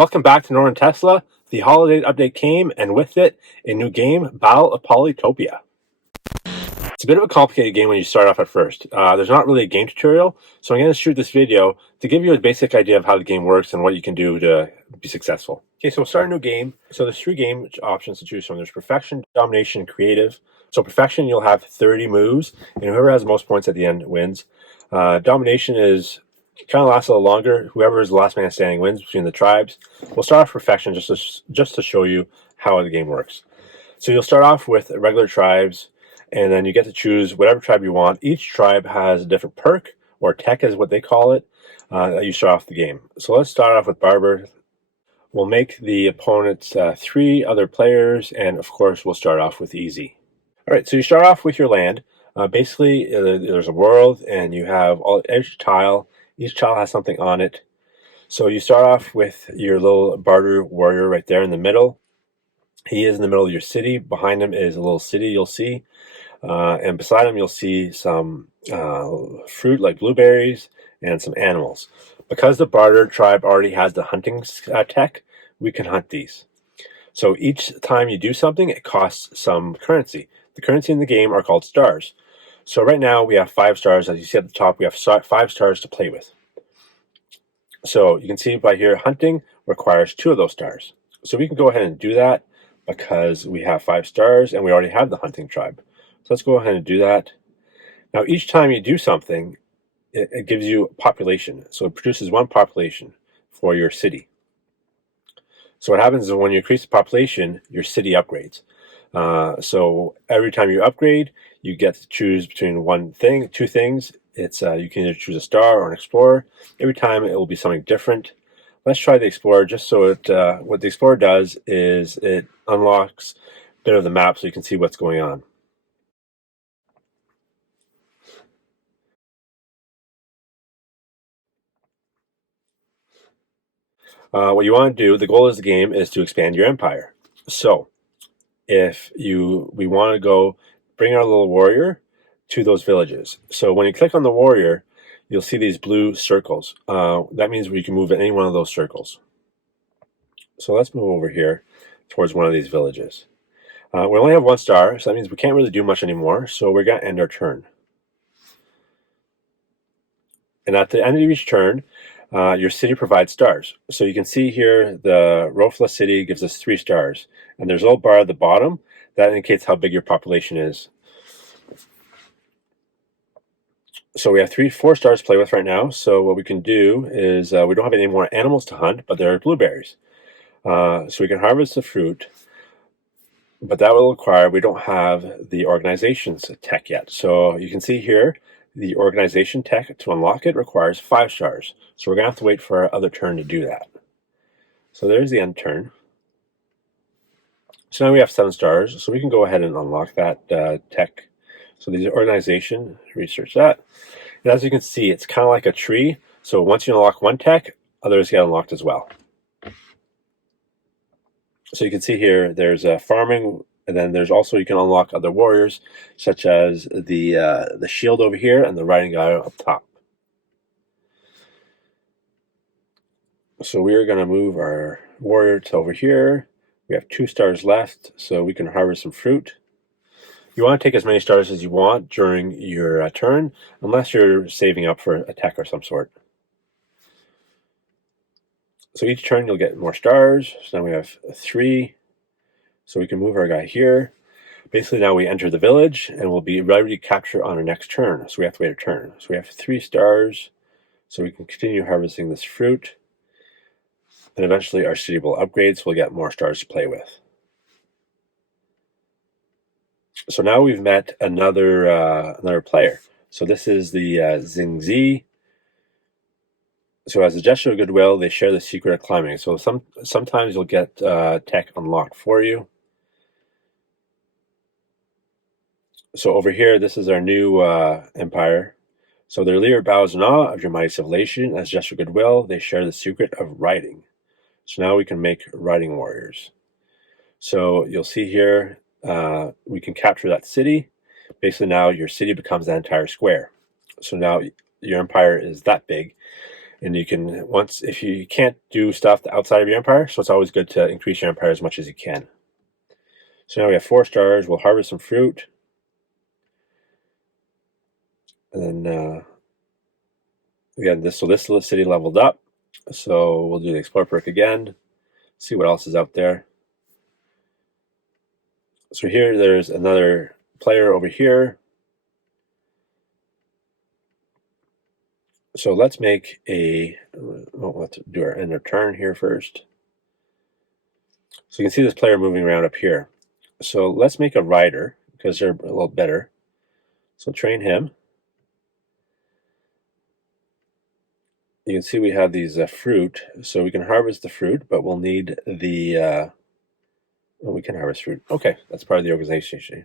Welcome back to Northern Tesla. The holiday update came, and with it, a new game, Battle of Polytopia. It's a bit of a complicated game when you start off at first. There's not really a game tutorial, so I'm going to shoot this video to give you a basic idea of how the game works and what you can do to be successful. Okay, so we'll start a new game. So there's 3 game options to choose from. There's Perfection, Domination, and Creative. So Perfection, you'll have 30 moves, and whoever has the most points at the end wins. Domination is kind of lasts a little longer. Whoever is the last man standing wins between the tribes. We'll start off Perfection just to show you how the game works. So you'll start off with regular tribes, and then you get to choose whatever tribe you want. Each tribe has a different perk, or tech is what they call it, that you start off the game. So let's start off with Barber. We'll make the opponents 3 other players, and of course we'll start off with easy. All right, so you start off with your land. Basically, there's a world, and you have each tile. Each tile has something on it. So you start off with your little barter warrior right there in the middle. He is in the middle of your city. Behind him is a little city you'll see. And beside him you'll see some fruit like blueberries and some animals. Because the barter tribe already has the hunting tech, we can hunt these. So each time you do something, it costs some currency. The currency in the game are called stars. So right now we have 5 stars. As you see at the top, we have 5 stars to play with. So you can see by here, hunting requires 2 of those stars. So we can go ahead and do that because we have 5 stars and we already have the hunting tribe. So let's go ahead and do that. Now each time you do something, it gives you population. So it produces 1 population for your city. So what happens is when you increase the population, your city upgrades. So every time you upgrade, you get to choose between 2 things. It's you can either choose a star or an explorer. Every time it will be something different. Let's try the explorer just so what the explorer does is it unlocks a bit of the map so you can see what's going on. What you want to do, the goal of the game is to expand your empire. So if we want to go bring our little warrior to those villages. So when you click on the warrior, you'll see these blue circles. That means we can move in any one of those circles. So let's move over here towards one of these villages. We only have 1 star, so that means we can't really do much anymore. So we're going to end our turn. And at the end of each turn, your city provides stars. So you can see here the Rofla city gives us 3 stars. And there's a little bar at the bottom that indicates how big your population is. So we have 4 stars to play with right now. So what we can do is we don't have any more animals to hunt, but there are blueberries. So we can harvest the fruit, but that will require, we don't have the organization's tech yet. So you can see here, the organization tech to unlock it requires 5 stars. So we're going to have to wait for our other turn to do that. So there's the end turn. So now we have 7 stars, so we can go ahead and unlock that tech. So the organization, research that. And as you can see, it's kind of like a tree. So once you unlock 1 tech, others get unlocked as well. So you can see here, there's farming, and then there's also, you can unlock other warriors, such as the shield over here and the riding guy up top. So we are going to move our warrior to over here. We have 2 stars left, so we can harvest some fruit. You want to take as many stars as you want during your turn, unless you're saving up for a tech or some sort. So each turn you'll get more stars. So now we have 3. So we can move our guy here. Basically now we enter the village and we'll be ready to capture on our next turn. So we have to wait a turn. So we have 3 stars. So we can continue harvesting this fruit. And eventually our city will upgrade, so we'll get more stars to play with. So now we've met another player. So this is the Zingzi. So as a gesture of goodwill, they share the secret of climbing. So sometimes you'll get tech unlocked for you. So over here, this is our new empire. So their leader bows in awe of your mighty civilization. As a gesture of goodwill, they share the secret of riding. So now we can make riding warriors. So you'll see here, we can capture that city. Basically now your city becomes that entire square. So now your empire is that big. And you can, if you can't do stuff outside of your empire, so it's always good to increase your empire as much as you can. So now we have 4 stars. We'll harvest some fruit. And then, again, this city leveled up. So we'll do the explore perk again, see what else is out there. So here, there's another player over here. So let's make let's do our end of turn here first. So you can see this player moving around up here. So let's make a rider, because they're a little better. So train him. You can see we have these fruit, so we can harvest the fruit, but we'll need the, we can harvest fruit. Okay, that's part of the organization.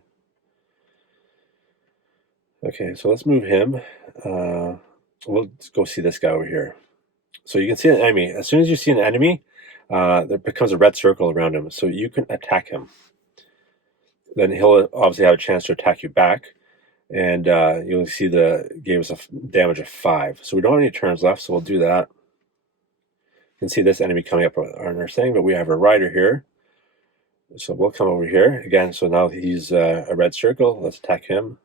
Okay, so let's move him. We'll go see this guy over here. So you can see an enemy. As soon as you see an enemy, there becomes a red circle around him, so you can attack him. Then he'll obviously have a chance to attack you back, and you'll see gave us a damage of 5. So we don't have any turns left, so we'll do that. You can see this enemy coming up on our thing, but we have a rider here. So we'll come over here again. So now he's a red circle. Let's attack him.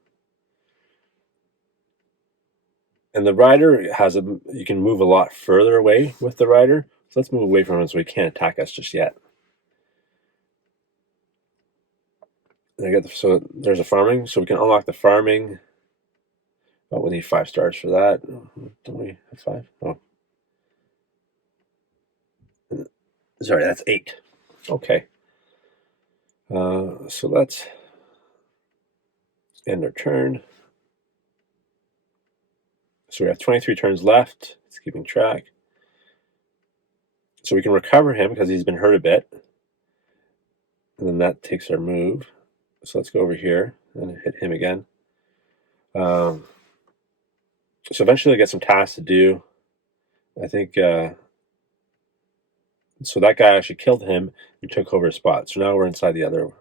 And the rider you can move a lot further away with the rider. So let's move away from him so he can't attack us just yet. So there's a farming, so we can unlock the farming. Oh, we need 5 stars for that. Don't we have 5? Oh. Sorry, that's 8. Okay. So let's end our turn. So we have 23 turns left. It's keeping track. So we can recover him because he's been hurt a bit. And then that takes our move. So let's go over here and hit him again. So eventually I get some tasks to do. I think, so that guy actually killed him and took over his spot. So now we're inside the other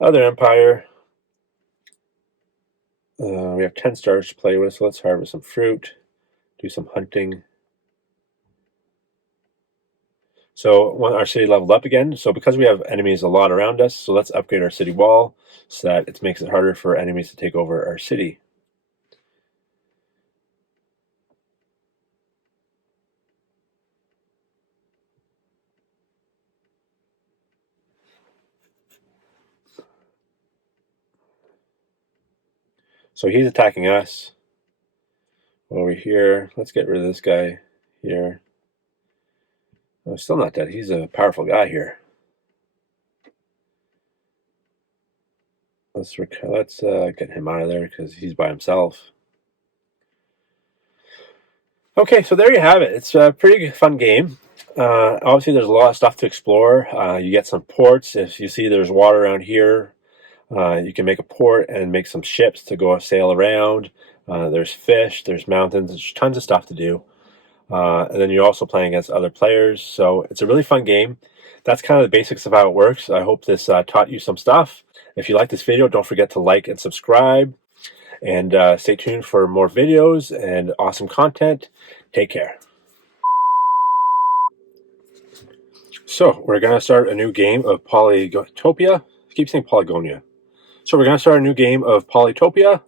empire. We have 10 stars to play with, so let's harvest some fruit, do some hunting. So our city leveled up again. So because we have enemies a lot around us, so let's upgrade our city wall so that it makes it harder for enemies to take over our city. So he's attacking us over here. Let's get rid of this guy here. Oh, still not dead. He's a powerful guy here. Let's get him out of there because he's by himself. Okay, so there you have it. It's a pretty fun game. Obviously, there's a lot of stuff to explore. You get some ports. If you see there's water around here, you can make a port and make some ships to go sail around. There's fish, there's mountains, there's tons of stuff to do. And then you're also playing against other players. So it's a really fun game. That's kind of the basics of how it works. I hope this taught you some stuff. If you like this video, don't forget to like and subscribe. And stay tuned for more videos and awesome content. Take care. So we're going to start a new game of Polytopia. I keep saying Polygonia. So we're going to start a new game of Polytopia.